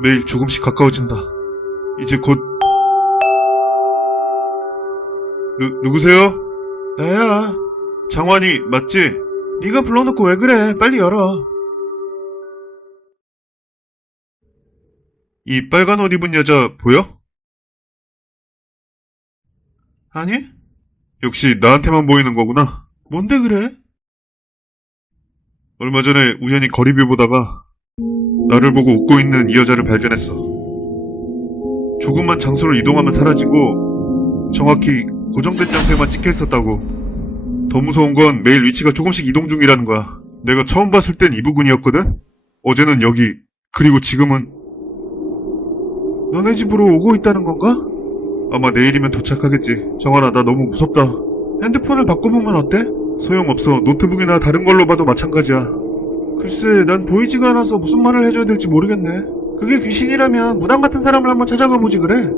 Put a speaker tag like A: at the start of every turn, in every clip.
A: 매일 조금씩 가까워진다. 이제 곧 누, 누구세요? 나야. 장환이 맞지? 네가 불러놓고 왜 그래? 빨리 열어. 이 빨간 옷 입은 여자 보여? 아니? 역시 나한테만 보이는 거구나. 뭔데 그래? 얼마 전에 우연히 거리뷰 보다가 나를 보고 웃고 있는 이 여자를 발견했어. 조금만 장소를 이동하면 사라지고 정확히 고정된 장소에만 찍혀 있었다고. 더 무서운 건 매일 위치가 조금씩 이동 중이라는 거야. 내가 처음 봤을 땐 이 부근이었거든? 어제는 여기, 그리고 지금은 너네 집으로 오고 있다는 건가? 아마 내일이면 도착하겠지. 정환아, 나 너무 무섭다. 핸드폰을 바꿔보면 어때? 소용없어. 노트북이나 다른 걸로 봐도 마찬가지야. 글쎄, 난 보이지가 않아서 무슨 말을 해줘야 될지 모르겠네. 그게 귀신이라면 무당 같은 사람을 한번 찾아가 보지 그래.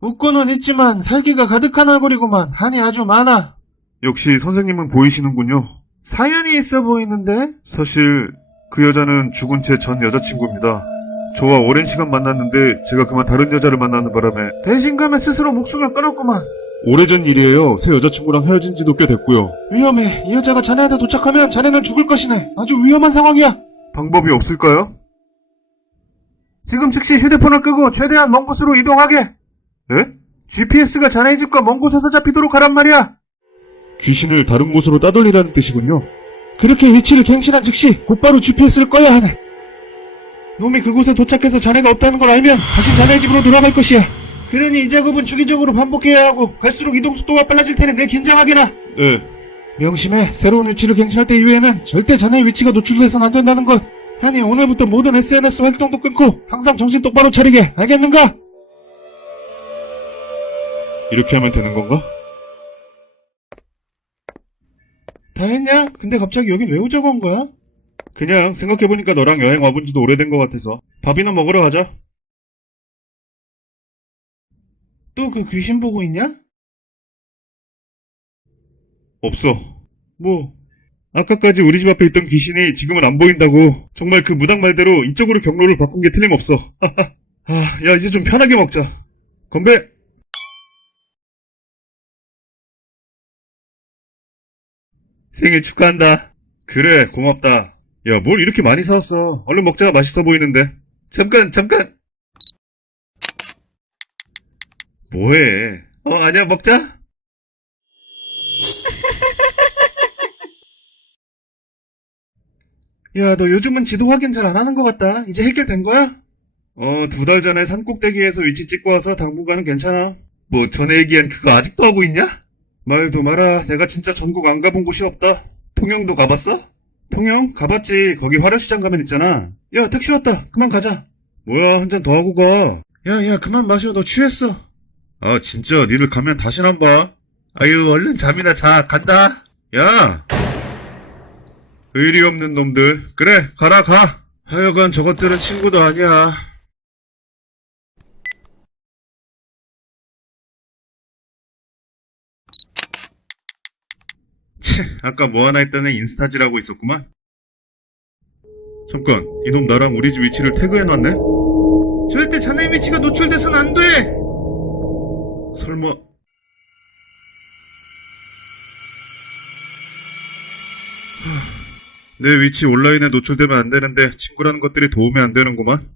B: 웃고는 있지만 살기가 가득한 얼굴이구만. 한이 아주 많아.
A: 역시 선생님은 보이시는군요.
B: 사연이 있어 보이는데?
A: 사실 그 여자는 죽은 제 전 여자친구입니다. 저와 오랜 시간 만났는데 제가 그만 다른 여자를 만나는 바람에
B: 배신감에 스스로 목숨을 끊었구만.
A: 오래전 일이에요. 새 여자친구랑 헤어진 지도 꽤 됐고요.
B: 위험해. 이 여자가 자네한테 도착하면 자네는 죽을 것이네. 아주 위험한 상황이야.
A: 방법이 없을까요?
B: 지금 즉시 휴대폰을 끄고 최대한 먼 곳으로 이동하게.
A: 네?
B: GPS가 자네 집과 먼 곳에서 잡히도록 하란 말이야.
A: 귀신을 다른 곳으로 따돌리라는 뜻이군요.
B: 그렇게 위치를 갱신한 즉시 곧바로 GPS를 꺼야 하네. 놈이 그곳에 도착해서 자네가 없다는 걸 알면 다시 자네 집으로 돌아갈 것이야. 그러니 이 작업은 주기적으로 반복해야 하고 갈수록 이동 속도가 빨라질 테니 늘 긴장하게나.
A: 네.
B: 명심해. 새로운 위치를 갱신할 때 이후에는 절대 자네의 위치가 노출돼서는 안 된다는 것. 아니 오늘부터 모든 SNS 활동도 끊고 항상 정신 똑바로 차리게. 알겠는가?
A: 이렇게 하면 되는 건가?
B: 다 했냐? 근데 갑자기 여긴 왜 오자고 한 거야?
A: 그냥 생각해보니까 너랑 여행 와본 지도 오래된 것 같아서 밥이나 먹으러 가자.
B: 또 그 귀신 보고 있냐?
A: 없어.
B: 뭐?
A: 아까까지 우리 집 앞에 있던 귀신이 지금은 안 보인다고. 정말 그 무당 말대로 이쪽으로 경로를 바꾼 게 틀림없어. 아, 야, 이제 좀 편하게 먹자. 건배! 생일 축하한다. 그래, 고맙다. 야, 뭘 이렇게 많이 사왔어. 얼른 먹자가 맛있어 보이는데. 잠깐, 잠깐! 뭐해? 어, 아니야, 먹자?
B: 야, 너 요즘은 지도 확인 잘 안 하는 것 같다. 이제 해결된 거야?
A: 어, 두 달 전에 산 꼭대기에서 위치 찍고 와서 당분간은 괜찮아. 뭐, 전에 얘기한 그거 아직도 하고 있냐? 말도 마라. 내가 진짜 전국 안 가본 곳이 없다. 통영도 가봤어? 통영? 가봤지. 거기 화려시장 가면 있잖아. 야, 택시 왔다. 그만 가자. 뭐야, 한 잔 더 하고 가.
B: 야, 야, 그만 마셔. 너 취했어.
A: 아, 진짜, 니들 가면 다신 안 봐. 아유, 얼른 잠이나 자. 간다. 야! 의리 없는 놈들. 그래, 가라, 가. 하여간 저것들은 친구도 아니야. 치, 아까 뭐 하나 했다는 인스타지라고 있었구만. 잠깐, 이놈 나랑 우리 집 위치를 태그해놨네?
B: 절대 자네 위치가 노출돼선 안 돼!
A: 설마 하, 내 위치 온라인에 노출되면 안 되는데 친구라는 것들이 도움이 안 되는구만.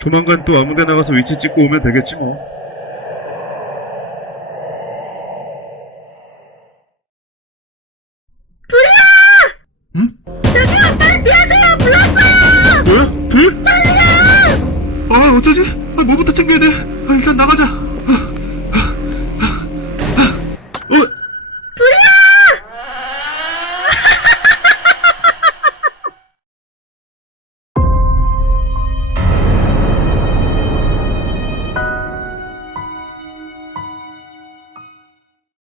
A: 조만간 또 아무데 나가서 위치 찍고 오면 되겠지 뭐. 응? 저기요, 빨리 피하세요! 불렀어요! 뭐야? 불? 아, 어쩌지? 아, 뭐부터 챙겨야 돼? 아, 일단 나가자.